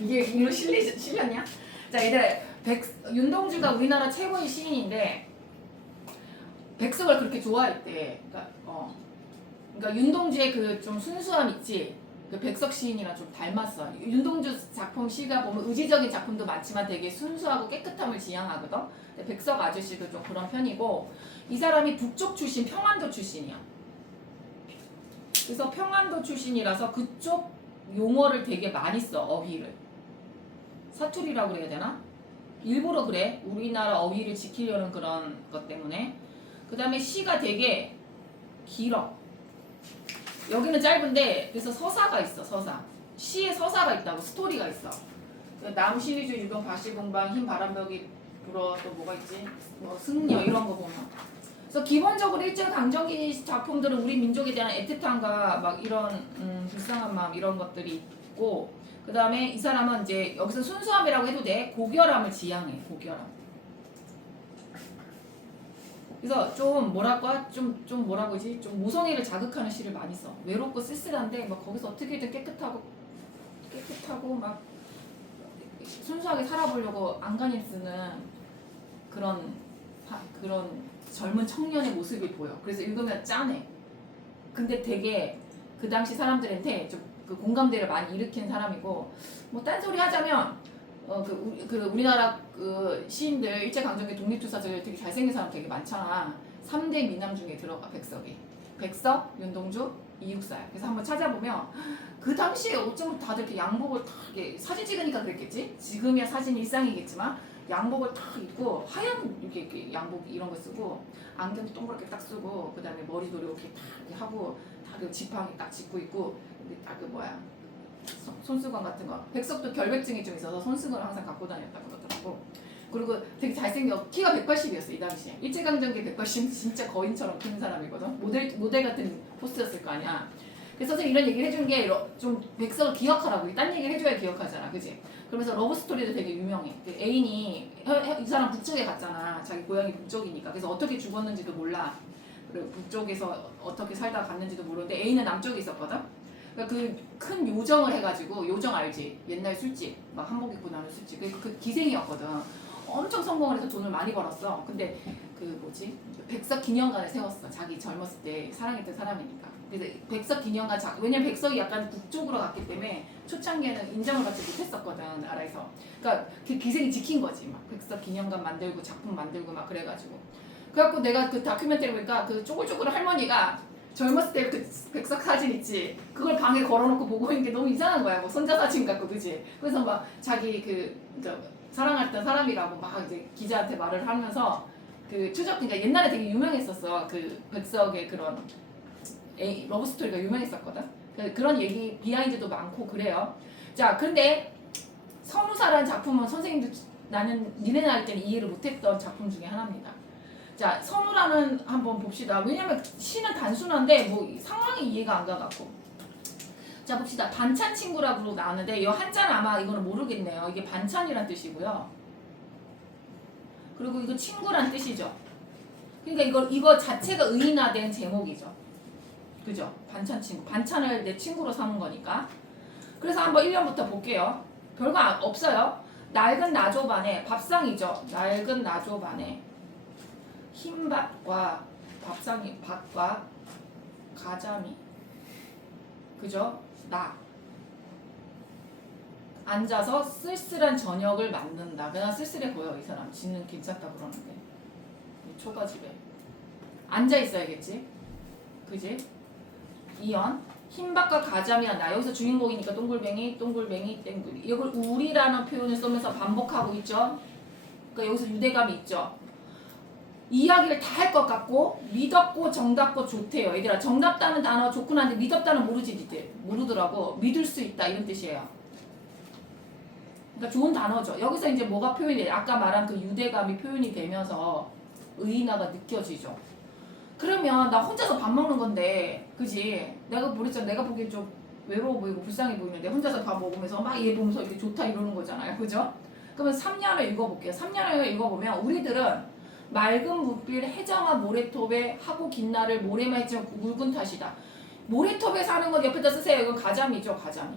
이게 이로 실리, 실렸냐? 자, 얘들아, 백, 윤동주가 우리나라 최고의 시인인데 백석을 그렇게 좋아했대. 그러니까, 어, 그러니까 윤동주의 그 좀 순수함 있지. 그 백석 시인이랑 좀 닮았어. 윤동주 작품 시가 보면 의지적인 작품도 많지만 되게 순수하고 깨끗함을 지향하거든. 근데 백석 아저씨도 좀 그런 편이고 이 사람이 북쪽 출신, 평안도 출신이야. 그래서 평안도 출신이라서 그쪽 용어를 되게 많이 써 어휘를. 사투리라고 그래야 되나? 일부러 그래. 우리나라 어휘를 지키려는 그런 것 때문에. 그 다음에 시가 되게 길어. 여기는 짧은데 그래서 서사가 있어 서사. 시에 서사가 있다고 스토리가 있어. 그남 시리즈 유병 바시공방 흰 바람벽이 불어 또 뭐가 있지? 뭐 승려 이런 거 보면. 그래서 기본적으로 일제 강점기 작품들은 우리 민족에 대한 애틋함과 막 이런 음, 불쌍한 마음 이런 것들이 있고 그 다음에 이 사람은 이제 여기서 순수함이라고 해도 돼. 고결함을 지향해 고결함. 그래서 좀 뭐랄까? 좀 좀 뭐라고 하지? 좀 모성애를 자극하는 시를 많이 써. 외롭고 쓸쓸한데 막 거기서 어떻게든 깨끗하고 깨끗하고 막 순수하게 살아보려고 안간힘 쓰는 그런 하- 그런 젊은 청년의 모습이 보여. 그래서 읽으면 짠해. 근데 되게 그 당시 사람들한테 좀 그 공감대를 많이 일으킨 사람이고 뭐 딴소리 하자면 어그 우리, 그 우리나라 그 시인들 일제 강점기 독립투사들 되게 잘생긴 사람 되게 많잖아. 3대 미남 중에 들어가 백석이. 백석, 윤동주, 이육사야. 그래서 한번 찾아보면 그 당시에 어쩌면 다들 이렇게 양복을 다 사진 찍으니까 그랬겠지. 지금이야 사진 일상이겠지만 양복을 딱 입고 하얀 이렇게, 이렇게 양복 이런 거 쓰고 안경 동그랗게 딱 쓰고 그 다음에 머리도 이렇게 딱 하고 다그 지팡이 딱 짚고 있고 딱그 뭐야 손- 손수건 같은 거. 백석도 결백증이 좀 있어서 손수건을 항상 갖고 다녔다고 그러더라고. 그리고 되게 잘생겨. 키가 180이었어 이 당시에. 일제강점기 180 진짜 거인처럼 큰 사람이거든. 모델 모델 같은 포스였을 거 아니야. 그래서 선생님 이런 얘기를 해준 게 좀 백석을 기억하라고. 딴 얘기를 해줘야 기억하잖아, 그지? 그러면서 러브 스토리도 되게 유명해. 그 애인이 이 사람 북쪽에 갔잖아. 자기 고향이 북쪽이니까. 그래서 어떻게 죽었는지도 몰라. 그리고 북쪽에서 어떻게 살다 갔는지도 모르는데 애인은 남쪽에 있었거든. 그러니까 그 큰 요정을 해가지고 요정 알지? 옛날 술집 막 한복 입고 나는 술집 그, 그 기생이었거든. 엄청 성공을 해서 돈을 많이 벌었어. 근데 그 뭐지? 백석 기념관을 세웠어. 자기 젊었을 때 사랑했던 사람이니까. 그래서 백석 기념관 자, 왜냐면 백석이 약간 북쪽으로 갔기 때문에 초창기에는 인정을 받지 못했었거든 나라에서. 그러니까 그 기생이 지킨 거지. 막 백석 기념관 만들고 작품 만들고 막 그래가지고. 그래갖고 내가 그 다큐멘터리 보니까 그 쪼글쪼글 할머니가 젊었을 때 그 백석 사진 있지. 그걸 방에 걸어놓고 보고 있는 게 너무 이상한 거야. 뭐 손자 사진 같고 그지. 그래서 막 자기 그 사랑했던 사람이라고 막 이제 기자한테 말을 하면서 그 추적 그러니까 옛날에 되게 유명했었어. 그 백석의 그런 에이, 러브 스토리가 유명했었거든. 그- 그런 얘기 비하인드도 많고 그래요. 자, 근데 선우사라는 작품은 선생님도 나는 니네 나이 때는 이해를 못했던 작품 중에 하나입니다. 자, 선우라는 한번 봅시다. 왜냐면 시는 단순한데 뭐 상황이 이해가 안 가갖고. 자, 봅시다. 반찬 친구라고 나왔는데 이 한자는 아마 이거는 모르겠네요. 이게 반찬이란 뜻이고요. 그리고 이거 친구란 뜻이죠. 그러니까 이거 이거 자체가 의인화된 제목이죠. 그죠? 반찬 친구. 반찬을 내 친구로 삼은 거니까. 그래서 한번 1년부터 볼게요. 별거 안- 없어요. 낡은 나조 반에 밥상이죠. 낡은 나조 반에 흰밥과 밥상이 밥과 가자미 그죠? 나 앉아서 쓸쓸한 저녁을 만든다. 그냥 쓸쓸해 보여 이 사람. 지는 괜찮다 그러는데 이 초가집에 앉아 있어야겠지. 그지? 이연 흰밥과 가자미 한다. 여기서 주인공이니까 동글뱅이, 동글뱅이, 땡글이. 이걸 우리라는 표현을 쓰면서 반복하고 있죠. 그러니까 여기서 유대감이 있죠. 이야기를 다 할 것 같고 믿었고 정답고 좋대요. 얘들아 정답다는 단어 좋구나 하는데 믿었다는 모르지 니들 모르더라고. 믿을 수 있다 이런 뜻이에요. 그러니까 좋은 단어죠. 여기서 이제 뭐가 표현이 돼? 아까 말한 그 유대감이 표현이 되면서 의인화가 느껴지죠. 그러면 나 혼자서 밥 먹는 건데, 그지? 내가 모르잖아. 내가 보기엔 좀 외로워 보이고 불쌍해 보이는데 혼자서 밥 먹으면서 막 얘 보면서 이렇게 좋다 이러는 거잖아요. 그죠? 그러면 3년을 읽어볼게요. 3년을 읽어보면 우리들은 맑은 무필 해장화 모래톱에 하고 긴 날을 모래만 했지 묽은 탓이다. 모래톱에 사는 건 옆에다 쓰세요. 이건 가자미죠, 가자미.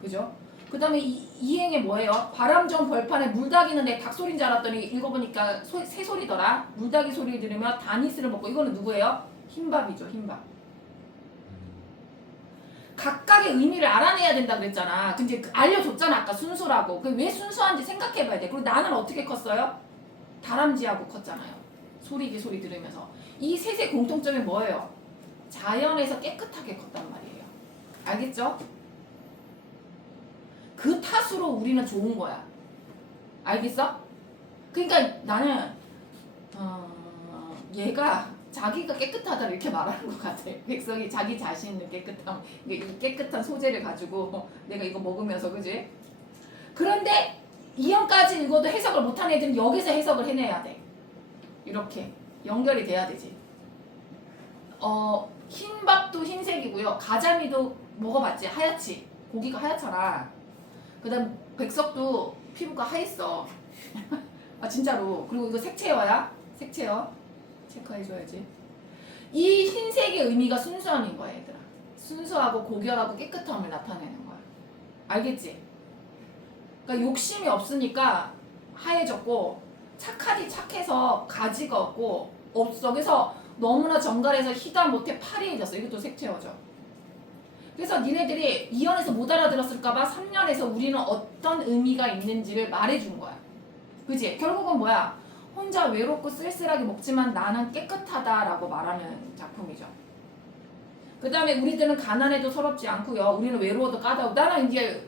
그죠? 그 다음에 이행에 뭐예요? 바람 전 벌판에 물닭이는 내 닭소리인 줄 알았더니 읽어보니까 소, 새소리더라. 물닭이 소리 들으며 다니스를 먹고 이거는 누구예요? 흰밥이죠, 흰밥. 각각의 의미를 알아내야 된다 그랬잖아. 근데 그 알려줬잖아 아까 순수라고. 그 왜 순수한지 생각해봐야 돼. 그리고 나는 어떻게 컸어요? 다람쥐하고 컸잖아요. 소리기 소리 들으면서. 이 셋의 공통점이 뭐예요? 자연에서 깨끗하게 컸단 말이에요. 알겠죠? 그 탓으로 우리는 좋은 거야. 알겠어? 그러니까 나는 어, 얘가 자기가 깨끗하다 이렇게 말하는 것 같아. 백성이 자기 자신의 깨끗함, 이게 이 깨끗한 소재를 가지고 내가 이거 먹으면서 그지? 그런데 이형까지 읽어도 해석을 못한 애들은 여기서 해석을 해내야 돼. 이렇게 연결이 돼야 되지. 어 흰밥도 흰색이고요. 가자미도 먹어봤지 하얗지. 고기가 하얗잖아. 그 다음 백석도 피부가 하얘어. 아 진짜로. 그리고 이거 색채어야. 색채어. 체크해줘야지. 이 흰색의 의미가 순수함인 거야, 얘들아. 순수하고 고결하고 깨끗함을 나타내는 거야. 알겠지? 그러니까 욕심이 없으니까 하얘졌고 착하디 착해서 가지가 없고 없어. 그래서 너무나 정갈해서 희다 못해 파리해졌어. 이것도 색채어죠. 그래서 니네들이 2년에서 못 알아들었을까봐 3년에서 우리는 어떤 의미가 있는지를 말해준 거야. 그지? 결국은 뭐야? 혼자 외롭고 쓸쓸하게 먹지만 나는 깨끗하다라고 말하는 작품이죠. 그 다음에 우리들은 가난해도 서럽지 않고요. 우리는 외로워도 까다롭고 나는 이제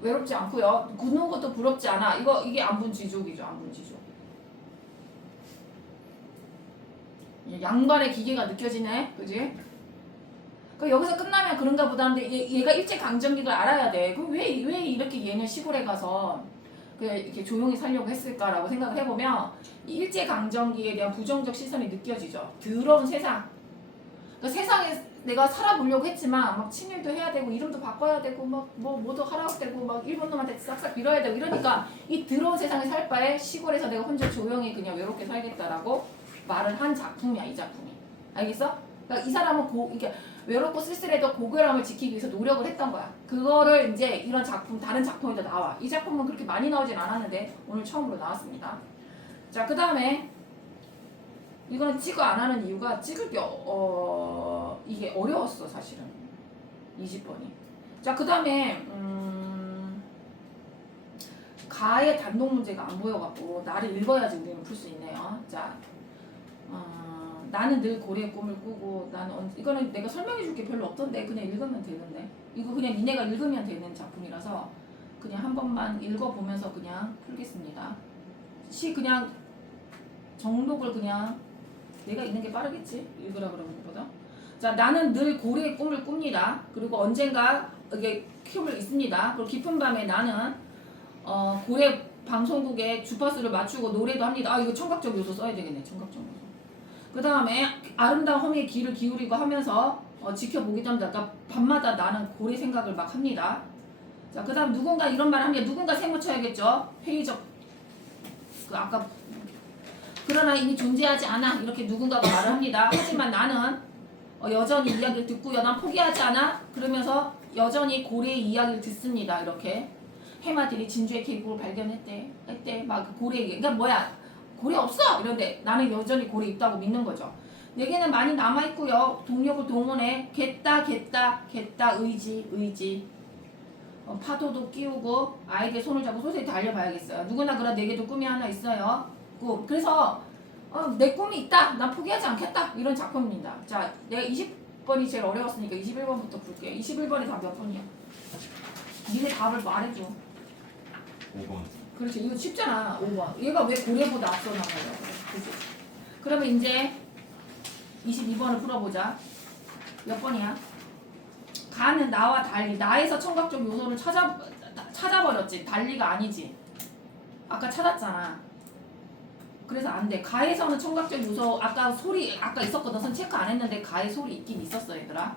외롭지 않고요. 굽는 것도 부럽지 않아. 이거 이게 안분지족이죠. 안분지족. 양반의 기계가 느껴지네. 그지? 그 여기서 끝나면 그런가 보다는데 얘, 얘가 일제 강점기를 알아야 돼. 그왜왜 왜 이렇게 얘는 시골에 가서 그 이렇게 조용히 살려고 했을까라고 생각을 해보면 이 일제 강점기에 대한 부정적 시선이 느껴지죠. 더러운 세상. 그 세상에 내가 살아보려고 했지만 막 친일도 해야 되고 이름도 바꿔야 되고 막 뭐 뭐도 하라고 되고 막 일본 놈한테 싹싹 밀어야 되고 이러니까 이 더러운 세상에 살 바에 시골에서 내가 혼자 조용히 그냥 외롭게 살겠다라고 말을 한 작품이야 이 작품이. 알겠어? 그러니까 이 사람은 고 이게 외롭고 쓸쓸해도 고결함을 지키기 위해서 노력을 했던 거야. 그거를 이제 이런 작품 다른 작품에도 나와. 이 작품은 그렇게 많이 나오진 않았는데 오늘 처음으로 나왔습니다. 자, 그 다음에 이거는 찍어 안 하는 이유가 찍을 게 어, 이게 어려웠어 사실은 20번이. 자, 그 다음에 음, 가의 단독 문제가 안 보여갖고 나를 읽어야지 우리는 풀 수 있네요. 자, 어, 나는 늘 고래의 꿈을 꾸고 나는 언, 이거는 내가 설명해 줄 게 별로 없던데 그냥 읽으면 되는데 이거 그냥 니네가 읽으면 되는 작품이라서 그냥 한 번만 읽어보면서 그냥 풀겠습니다. 시 그냥 정독을 그냥 내가 읽는 게 빠르겠지 읽으라 그러는 것보다 자 나는 늘 고래의 꿈을 꿉니다. 그리고 언젠가 이게 꿈을 있습니다. 그리고 깊은 밤에 나는 어, 고래 방송국에 주파수를 맞추고 노래도 합니다. 아 이거 청각적 요소 써야 되겠네. 청각적 요소 그 다음에 아름다운 허미에 귀를 기울이고 하면서 어, 지켜보기 전에 아까 밤마다 나는 고래 생각을 막 합니다. 자 그 다음 누군가 이런 말 합니다. 누군가 세무쳐야겠죠? 회의적 그 아까 그러나 이미 존재하지 않아. 이렇게 누군가가 말을 합니다. 하지만 나는 어, 여전히 이야기를 듣고요. 난 포기하지 않아. 그러면서 여전히 고래의 이야기를 듣습니다. 이렇게 해마들이 진주의 계곡을 발견했대. 했대. 막 고래 얘기. 그러니까 뭐야? 고래 없어. 이런데 나는 여전히 고래 있다고 믿는 거죠. 내게는 많이 남아 있고요. 동력을 동원해 겠다 겠다 겠다 의지 의지. 어, 파도도 끼우고 아이들 손을 잡고 소설이 달려봐야겠어요. 누구나 그런 내게도 꿈이 하나 있어요. 꿈. 그래서 어, 내 꿈이 있다. 난 포기하지 않겠다. 이런 작품입니다. 자, 내가 20번이 제일 어려웠으니까 21번부터 볼게요. 21번이 답몇 번이야? 니네 답을 말해줘. 5번 그렇지. 이거 쉽잖아. 5번. 얘가 왜 고래보다 앞서 나가요? 그지? 그러면 이제 22번을 풀어보자. 몇 번이야? 가는 나와 달리 나에서 청각적 요소를 찾아 찾아버렸지. 달리가 아니지. 아까 찾았잖아. 그래서 안 돼. 가에서는 청각적 요소 아까 소리 아까 있었거든. 선 체크 안 했는데 가에 소리 있긴 있었어, 얘들아.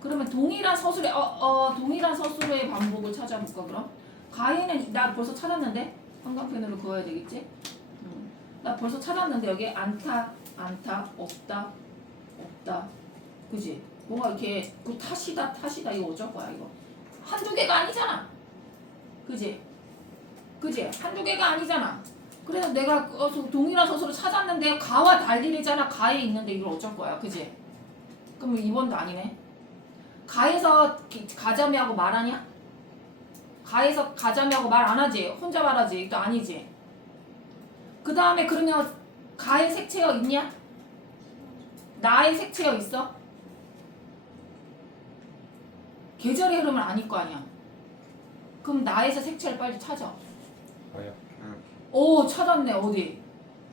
그러면 동일한 서술의 어, 어 동일한 서술의 반복을 찾아볼까 그럼? 가에는 나 벌써 찾았는데 형광펜으로 그어야 되겠지? 음. 나 벌써 찾았는데 여기 안타 안타 없다 없다 그지? 뭐가 이렇게 그 탓이다 탓이다 이거 어쩔 거야 이거 한두 개가 아니잖아 그지? 그지? 한두 개가 아니잖아. 그래서 내가 동일한 소설을 찾았는데 가와 달리리잖아. 가에 있는데 이걸 어쩔 거야. 그지? 그럼 2번도 아니네. 가에서 기- 가자미하고 말하냐? 가에서 가자미하고 말 안 하지? 혼자 말하지? 또 아니지? 그 다음에 그러면 가에 색채어 있냐? 나의 색채어 있어? 계절의 흐름을 아닐 거 아니야. 그럼 나에서 색채를 빨리 찾아. 가요. 오 찾았네 어디?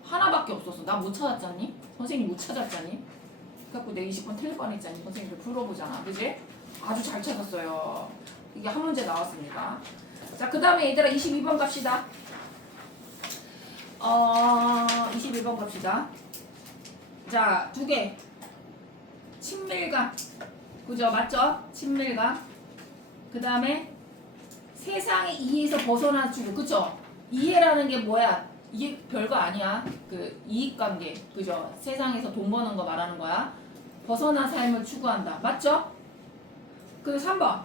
하나밖에 없었어. 나 못 찾았잖니? 선생님 못 찾았잖니? 그래갖고 내 20번 틀릴 뻔했잖니? 선생님들 풀어보잖아. 그지? 아주 잘 찾았어요. 이게 한 문제 나왔습니다. 자, 그 다음에 얘들아 22번 갑시다. 어, 21번 갑시다. 자, 두 개. 친밀감. 그죠? 맞죠? 친밀감. 그 다음에 세상의 이해에서 벗어나 주고. 그죠? 이해라는 게 뭐야? 이게 별거 아니야. 그 이익관계. 그죠? 세상에서 돈 버는 거 말하는 거야. 벗어난 삶을 추구한다. 맞죠? 그 3번.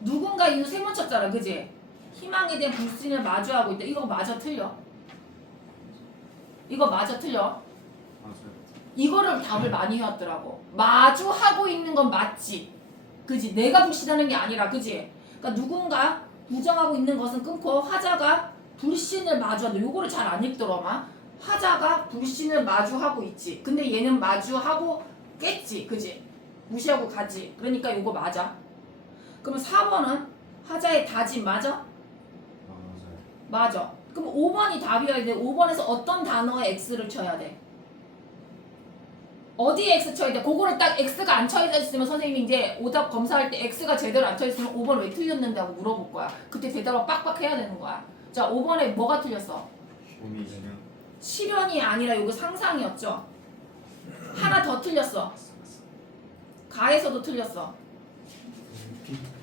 누군가 이유 세번 쳤잖아. 그지? 희망에 대한 불신을 마주하고 있다. 이거 맞아 틀려. 이거 맞아 틀려. 이거를 답을 많이 해왔더라고. 마주하고 있는 건 맞지. 그지? 내가 불신하는 게 아니라, 그지? 그러니까 누군가 부정하고 있는 것은 끊고 화자가 불신을 마주한다. 요거를 잘 안 읽더라마. 화자가 불신을 마주하고 있지. 근데 얘는 마주하고 깼지. 그지? 무시하고 가지. 그러니까 요거 맞아. 그러면 4번은 화자의 다짐 맞아? 아. 맞아. 그럼 5번이 답이어야 돼. 5번에서 어떤 단어에 X를 쳐야 돼? 어디에 X 쳐야 돼? 그거를 딱 X가 안 쳐져 있으면 선생님이 이제 오답 검사할 때 X가 제대로 안쳐 있으면 5번 왜 틀렸는데 하고 물어볼 거야. 그때 대답을 빡빡 해야 되는 거야. 자, 5번에 뭐가 틀렸어? 고민이면 실현이 아니라 이거 상상이었죠. 하나 더 틀렸어. 가에서도 틀렸어.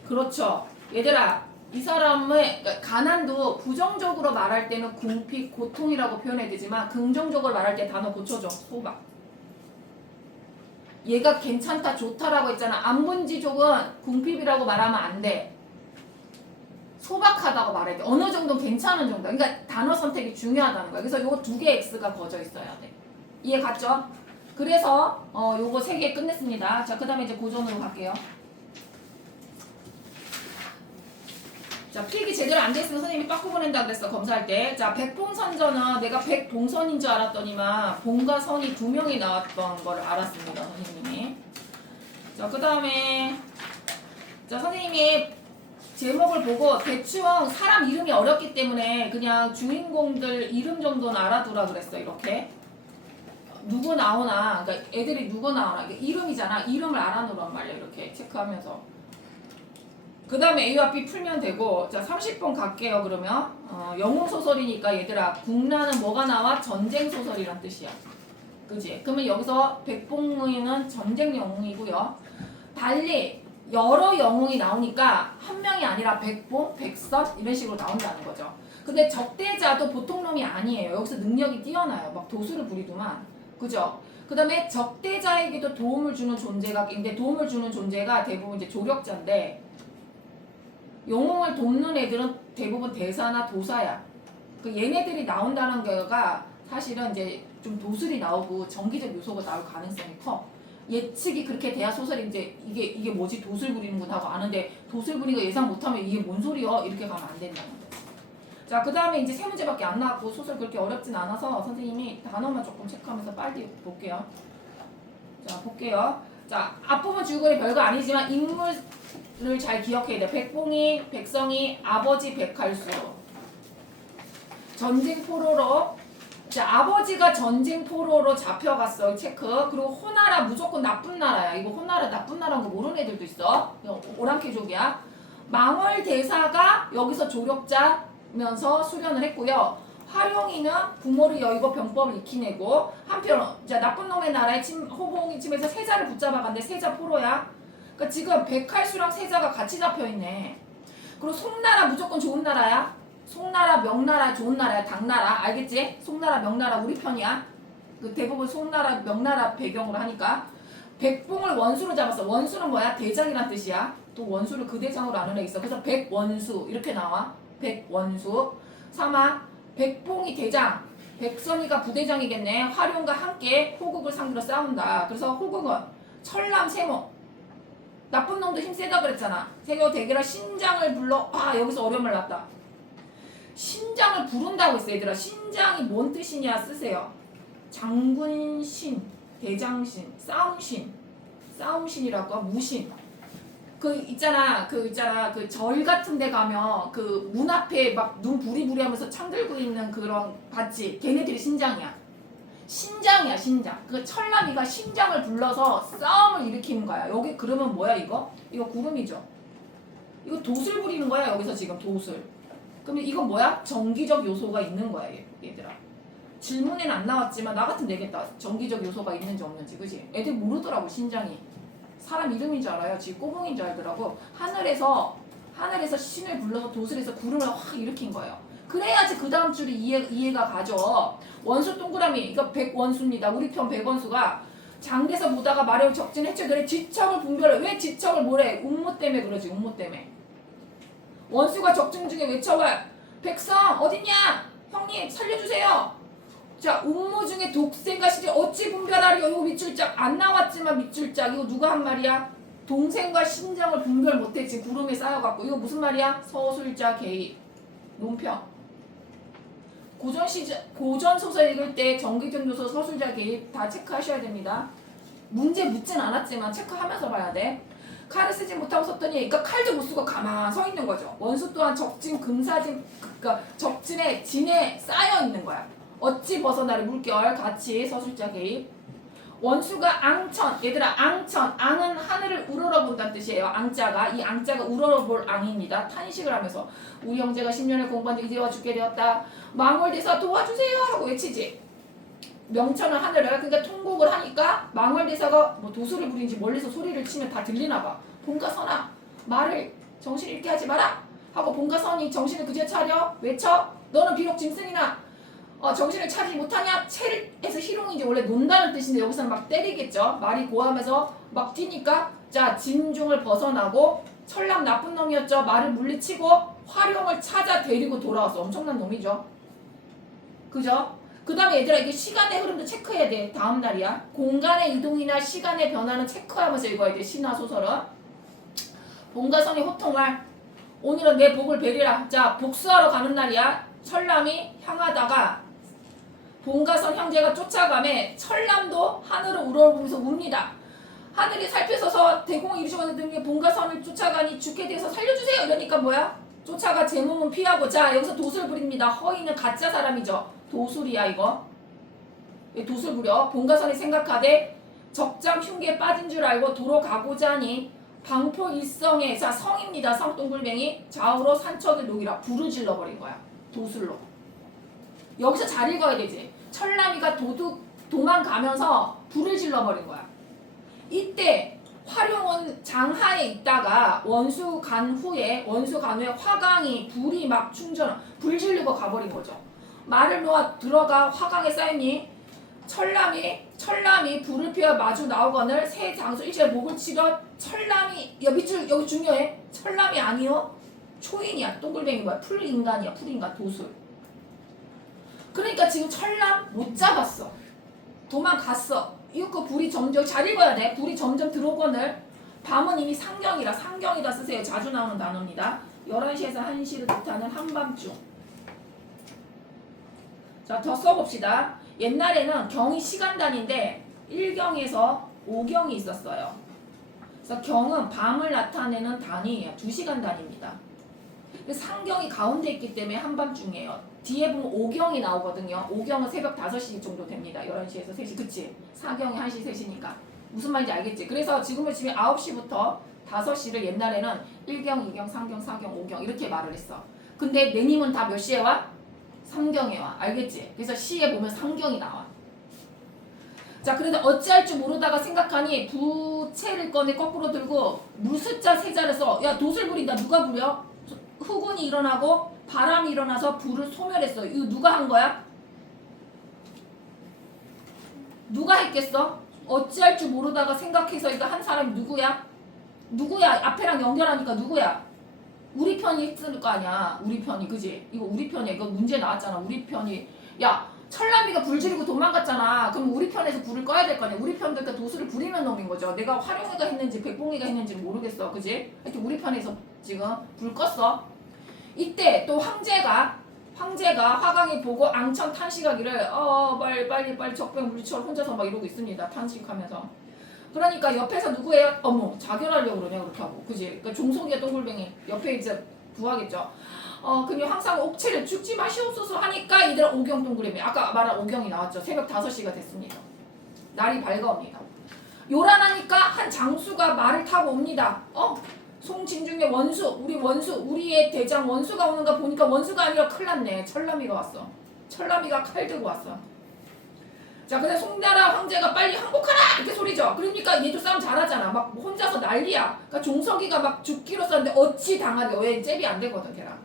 그렇죠. 얘들아, 이 사람의 그러니까 가난도 부정적으로 말할 때는 궁핍, 고통이라고 표현해야 되지만 긍정적으로 말할 때 단어 고쳐줘. 소박. 얘가 괜찮다, 좋다라고 했잖아. 안분지족은 궁핍이라고 말하면 안 돼. 소박하다고 말해야 돼. 어느 정도 괜찮은 정도. 그러니까 단어 선택이 중요하다는 거야. 그래서 요거 두개 X가 거져 있어야 돼. 이해 갔죠? 그래서 어 요거 세 개 끝냈습니다. 자, 그다음에 이제 고전으로 갈게요. 자, 필기 제대로 안 돼 있으면 선생님이 빠꾸 보낸다 그랬어 검사할 때. 자, 백봉선전은 내가 백봉선인 줄 알았더니만 봉과 선이 두 명이 나왔던 걸 알았습니다, 선생님이. 자, 그 다음에 자, 선생님이 제목을 보고 대충 사람 이름이 어렵기 때문에 그냥 주인공들 이름 정도는 알아두라 그랬어, 이렇게. 누구 나오나, 그러니까 애들이 누구 나오나, 이름이잖아. 이름을 알아놓으란 말이야, 이렇게 체크하면서. 그 다음에 A와 B 풀면 되고 자 30번 갈게요 그러면. 어, 영웅 소설이니까 얘들아 국라는 뭐가 나와? 전쟁 소설이란 뜻이야. 그지? 그러면 여기서 백봉무이는 전쟁 영웅이고요. 달리 여러 영웅이 나오니까 한 명이 아니라 백봉, 백선 이런 식으로 나온다는 거죠. 근데 적대자도 보통 놈이 아니에요. 여기서 능력이 뛰어나요. 막 도수를 부리더만. 그죠? 그 다음에 적대자에게도 도움을 주는 존재가 근데 도움을 주는 존재가 대부분 이제 조력자인데 영웅을 돕는 애들은 대부분 대사나 도사야. 그 얘네들이 나온다는 거가 사실은 이제 좀 도술이 나오고 정기적 요소가 나올 가능성이 커. 예측이 그렇게 돼야 소설이 이제 이게 이게 뭐지 도술 부리는구나 하고 아는데 도술 부리가 예상 못하면 이게 뭔 소리야 이렇게 가면 안 된다는 거. 자, 그 다음에 이제 세 문제밖에 안 나왔고 소설 그렇게 어렵진 않아서 선생님이 단어만 조금 체크하면서 빨리 볼게요. 자, 볼게요. 자, 앞부분 줄거리 별거 아니지만 인물을 잘 기억해야 돼. 백봉이, 백성이, 아버지 백할수. 전쟁 포로로. 자, 아버지가 전쟁 포로로 잡혀갔어. 체크. 그리고 호나라 무조건 나쁜 나라야. 이거 호나라 나쁜 나라인 거 모르는 애들도 있어. 이거 오랑캐족이야. 망월 대사가 여기서 조력자면서 수련을 했고요. 활용이는 부모를 여의고 병법을 익히내고 한편 자 나쁜 놈의 나라에 침, 호봉이 침에서 세자를 붙잡아간데 세자 포로야. 그러니까 지금 백할수랑 세자가 같이 잡혀 있네. 그리고 송나라 무조건 좋은 나라야. 송나라 명나라 좋은 나라야. 당나라 알겠지? 송나라 명나라 우리 편이야. 그 대부분 송나라 명나라 배경으로 하니까 백봉을 원수로 잡았어. 원수는 뭐야? 대장이란 뜻이야. 또 원수를 그 대장으로 아는 애 있어. 그래서 백원수 이렇게 나와. 백원수. 삼아 백봉이 대장. 백선이가 부대장이겠네. 화룡과 함께 호국을 상대로 싸운다. 그래서 호국은 철남 세모. 나쁜 놈도 힘 세다 그랬잖아. 세교 대결하 신장을 불러. 아 여기서 어려움을 났다. 신장을 부른다고 했어 얘들아. 신장이 뭔 뜻이냐 쓰세요. 장군신, 대장신, 싸움신, 싸움신이라고 무신. 그 있잖아, 그 있잖아, 그 절 같은 데 가면 그 문 앞에 막 눈 부리부리하면서 창 들고 있는 그런 봤지? 걔네들이 신장이야. 신장이야, 신장. 그 철남이가 신장을 불러서 싸움을 일으키는 거야. 여기 그러면 뭐야 이거? 이거 구름이죠. 이거 돛을 부리는 거야 여기서 지금 돛을. 그러면 이건 뭐야? 정기적 요소가 있는 거야 얘- 얘들아. 질문에는 안 나왔지만 나 같은 내겠다. 정기적 요소가 있는지 없는지, 그지? 애들 모르더라고 신장이. 사람 이름인 줄 알아요. 지금 꼬봉인 줄 알더라고. 하늘에서 하늘에서 신을 불러서 도슬에서 구름을 확 일으킨 거예요. 그래야지 그 다음 줄이 이해, 이해가 가죠. 원수 동그라미 이거 백원수입니다. 우리 편 백원수가 장에서 보다가 마려운 적진했죠. 그래 지척을 분별해. 왜 지척을 뭐래? 음모 때문에 그러지. 음모 때문에. 원수가 적중 중에 외쳐와 백성 어딨냐? 형님 살려주세요. 자, 음모 중에 독생과 시제 어찌 분별하리요? 이거 밑줄짝 안 나왔지만 밑줄짝 이거 누가 한 말이야? 동생과 신장을 분별 못해 지금 구름에 쌓여갖고 이거 무슨 말이야? 서술자 개입 논평 고전 시제 고전 소설 읽을 때 정기적 요소 서술자 개입 다 체크하셔야 됩니다. 문제 묻진 않았지만 체크하면서 봐야 돼. 칼을 쓰지 못하고 썼더니 그러니까 칼도 못 쓰고 가만 서 있는 거죠. 원수 또한 적진 금사진 그러니까 적진에 진에 쌓여 있는 거야. 어찌 벗어나를 물결 같이 서술자 개입. 원수가 앙천 얘들아 앙천 앙은 하늘을 우러러 본다는 뜻이에요. 앙자가 이 앙자가 우러러 볼 앙입니다. 탄식을 하면서 우리 형제가 10년을 공부한 데 이제 와 죽게 되었다. 망월대사 도와주세요 하고 외치지. 명천은 하늘을 그러니까 통곡을 하니까 망월대사가 뭐 도수를 부린지 멀리서 소리를 치면 다 들리나 봐. 본가 선아 말을 정신 잃게 하지 마라. 하고 본가 선이 정신을 그제 차려. 외쳐. 너는 비록 짐승이나 어, 정신을 차리지 못하냐? 체에서 희롱이지 원래 논다는 뜻인데 여기서는 막 때리겠죠. 말이 고하면서 막 뛰니까 자 진중을 벗어나고 철남 나쁜 놈이었죠. 말을 물리치고 화룡을 찾아 데리고 돌아왔어. 엄청난 놈이죠. 그죠? 그 다음에 얘들아 이게 시간의 흐름도 체크해야 돼. 다음 날이야. 공간의 이동이나 시간의 변화는 체크하면서 읽어야 돼. 신화 소설은. 본가선이 호통할 오늘은 내 복을 베리라. 자 복수하러 가는 날이야. 철남이 향하다가 본가선 형제가 쫓아가매 철남도 하늘을 우러보면서 웁니다. 하늘이 살펴서서 대공을 이루셔가는 등에 본가선을 쫓아가니 죽게 돼서 살려주세요. 이러니까 뭐야? 쫓아가 제 몸은 피하고 자 여기서 도술 부립니다. 허위는 가짜 사람이죠. 도술이야 이거. 왜 도술 부려? 본가선이 생각하되 적장 흉기에 빠진 줄 알고 도로 가고자 하니 방포 일성에 자 성입니다. 성 동글뱅이 좌우로 산척을 녹이라 불을 질러 버린 거야. 도술로. 여기서 잘 읽어야 되지. 철남이가 도둑 도망가면서 불을 질러버린 거야. 이때 화룡은 장하에 있다가 원수 간 후에 원수 간 후에 화강이 불이 막 충전 불 지르고 가버린 거죠. 말을 놓아 들어가 화강에 쌓이니 철남이 철남이 불을 피워 마주 나오거늘 새 장소 일체 목을 치려 철남이 여기 줄 여기 중요해. 철남이 아니요. 초인이야. 동글뱅이 뭐야? 풀 인간이야. 풀 인간. 도술 그러니까 지금 철남 못 잡았어. 도망갔어. 이거 불이 점점 잘 읽어야 돼. 불이 점점 들어오거늘 밤은 이미 상경이라 상경이다 쓰세요. 자주 나오는 단어입니다. 11시에서 1시를 뜻하는 한밤중. 자, 더 써봅시다. 옛날에는 경이 시간단인데 1경에서 5경이 있었어요. 그래서 경은 밤을 나타내는 단위예요. 2시간 단위입니다. 상경이 가운데 있기 때문에 한밤중이에요. 뒤에 보면 오경이 나오거든요. 오경은 새벽 5시 정도 됩니다. 11시에서 3시. 그치? 사경이 1시, 3시니까. 무슨 말인지 알겠지? 그래서 지금은 지금 9시부터 5시를 옛날에는 1경, 2경, 3경, 4경, 5경 이렇게 말을 했어. 근데 내님은 다 몇 시에 와? 3경에 와. 알겠지? 그래서 시에 보면 3경이 나와. 자, 그런데 어찌할 줄 모르다가 생각하니 부채를 꺼내 거꾸로 들고 무숫자 세자를 써. 야, 돛을 부린다. 누가 부려? 흑운이 일어나고 바람이 일어나서 불을 소멸했어. 이거 누가 한 거야? 누가 했겠어? 어찌할 줄 모르다가 생각해서 이거 한 사람이 누구야? 누구야? 앞에랑 연결하니까 누구야? 우리 편이 했을 거 아니야. 우리 편이 그지? 이거 우리 편이야. 이거 문제 나왔잖아. 우리 편이 야 철남이가 불 지르고 도망갔잖아. 그럼 우리 편에서 불을 꺼야 될 거 아니야. 우리 편 그러니까 도수를 부리면 놈인 거죠. 내가 활용이가 했는지 백봉이가 했는지 모르겠어. 그지? 하여튼 우리 편에서 지금 불 껐어. 이때 또 황제가 황제가 화강이 보고 앙천 탄식하기를 어 빨리 빨리 빨리 적병 물리쳐 혼자서 막 이러고 있습니다. 탄식하면서 그러니까 옆에서 누구예요? 어머 자결하려고 그러냐 그렇게 하고 그지? 그러니까 종속이가 동글뱅이 옆에 이제 부하겠죠. 어 그냥 항상 옥체를 죽지 마시옵소서 하니까 이들 오경 동그라미 아까 말한 오경이 나왔죠. 새벽 5시가 됐습니다. 날이 밝아옵니다. 요란하니까 한 장수가 말을 타고 옵니다. 어? 송진중의 원수, 우리 원수, 우리의 대장 원수가 오는가 보니까 원수가 아니라 큰일 났네. 철남이가 왔어. 철남이가 칼 들고 왔어. 자, 근데 송나라 황제가 빨리 항복하라! 이렇게 소리죠. 그러니까 얘도 싸움 잘하잖아. 막 혼자서 난리야. 그러니까 종석이가 막 죽기로 썼는데 어찌 당하게 왜 잽이 안 되거든, 걔랑.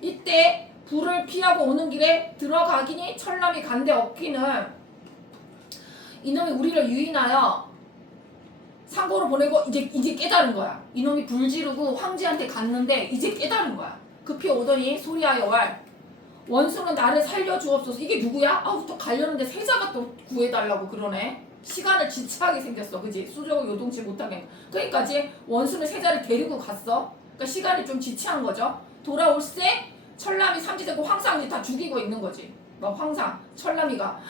이때 불을 피하고 오는 길에 들어가기니 철남이 간데 없기는 이놈이 우리를 유인하여 상고로 보내고 이제 이제 깨달은 거야. 이놈이 불 지르고 황제한테 갔는데 이제 깨달은 거야. 급히 오더니 소리하여 왈 원수는 나를 살려주옵소서. 이게 누구야? 아우 또 가려는데 세자가 또 구해달라고 그러네. 시간을 지체하게 생겼어, 그지? 수족을 요동치 못하게. 그러니까 이제 원수는 세자를 데리고 갔어. 그러니까 시간을 좀 지체한 거죠. 돌아올새 철남이 삼지되고 황상이 다 죽이고 있는 거지. 막 황상, 철남이가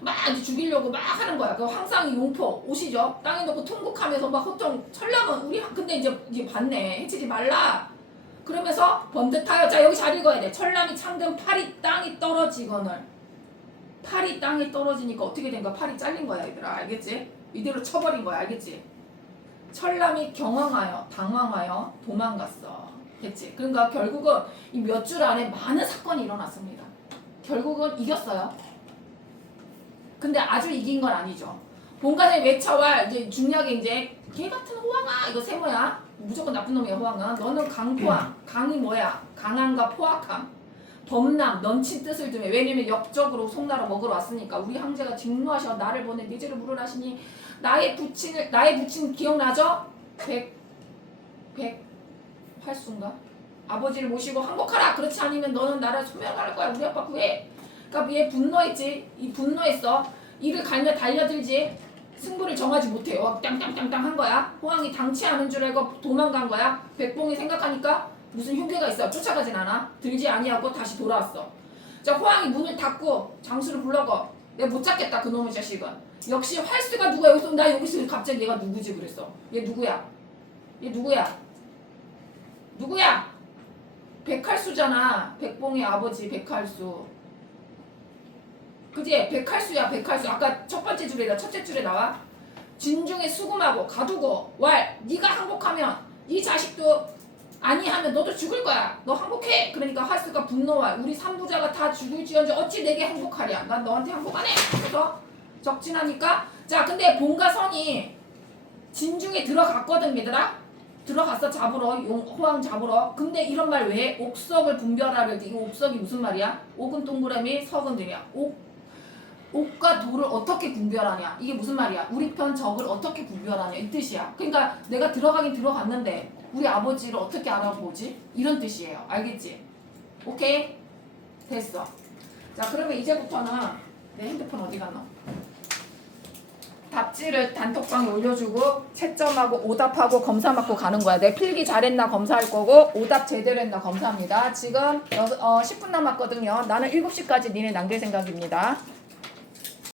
막 죽이려고 막 하는 거야. 그 황상이 용포 오시죠. 땅에 놓고 통곡하면서 막 호통 철남은 우리 학- 근데 이제 이제 봤네. 해치지 말라. 그러면서 번듯하여 자 여기 잘 읽어야 돼. 철남이 창든 팔이 땅이 떨어지거늘 팔이 땅에 떨어지니까 어떻게 된 거야? 팔이 잘린 거야, 얘들아. 알겠지? 이대로 쳐버린 거야, 알겠지? 철남이 경황하여 당황하여 도망갔어. 됐지? 그러니까 결국은 이 몇 줄 안에 많은 사건이 일어났습니다. 결국은 이겼어요. 근데 아주 이긴 건 아니죠. 본관에 외쳐와 이제 중략에 이제 개 같은 호황아! 이거 세모야? 무조건 나쁜 놈이야 호황은 너는 강포함. 강이 뭐야? 강함과 포악함. 범람 넘친 뜻을 두며 왜냐면 역적으로 송나라 먹으러 왔으니까 우리 황제가 직무하셔. 나를 보내 내죄를 물어나시니 나의 부친을 나의 부친 기억나죠? 백백 활수인가? 아버지를 모시고 항복하라! 그렇지 않으면 너는 나를 소멸할 거야. 우리 아빠 구해 그러니까 얘 분노했지. 이 분노했어. 이를 갈며 달려들지. 승부를 정하지 못해요. 땅땅땅땅 한 거야. 호황이 당치 않은 줄 알고 도망간 거야. 백봉이 생각하니까 무슨 흉계가 있어. 쫓아가진 않아. 들지 아니하고 다시 돌아왔어. 자 호황이 문을 닫고 장수를 불러고 내가 못 잡겠다 그놈의 자식은. 역시 활수가 누가 여기서 나 여기서 갑자기 얘가 누구지? 그랬어. 얘 누구야? 얘 누구야? 누구야? 백할수잖아. 백봉의 아버지 백할수 그지? 백할수야 백할수. 아까 첫 번째 줄에 첫째 줄에 나와? 진중에 수금하고 가두고 왈 네가 항복하면 이 자식도 아니하면 너도 죽을 거야. 너 항복해. 그러니까 할수가 분노와 우리 삼부자가 다 죽을지언정 어찌 내게 항복하랴? 난 너한테 항복 안해. 그래서 적진하니까. 자 근데 본가선이 진중에 들어갔거든 얘들아. 들어갔어 잡으러. 용 호황 잡으러. 근데 이런 말 왜? 옥석을 분별하려 이 옥석이 무슨 말이야? 옥은 동그라미 석은 들이야 옥 옥과 도를 어떻게 분별하냐? 이게 무슨 말이야? 우리 편 적을 어떻게 분별하냐? 이 뜻이야. 그러니까 내가 들어가긴 들어갔는데 우리 아버지를 어떻게 알아보지? 이런 뜻이에요. 알겠지? 오케이? 됐어. 자 그러면 이제부터는 내 핸드폰 어디 갔나? 답지를 단톡방에 올려주고 채점하고 오답하고 검사 받고 가는 거야. 내 필기 잘했나 검사할 거고 오답 제대로 했나 검사합니다. 지금 여, 어, 10분 남았거든요. 나는 7시까지 니네 남길 생각입니다.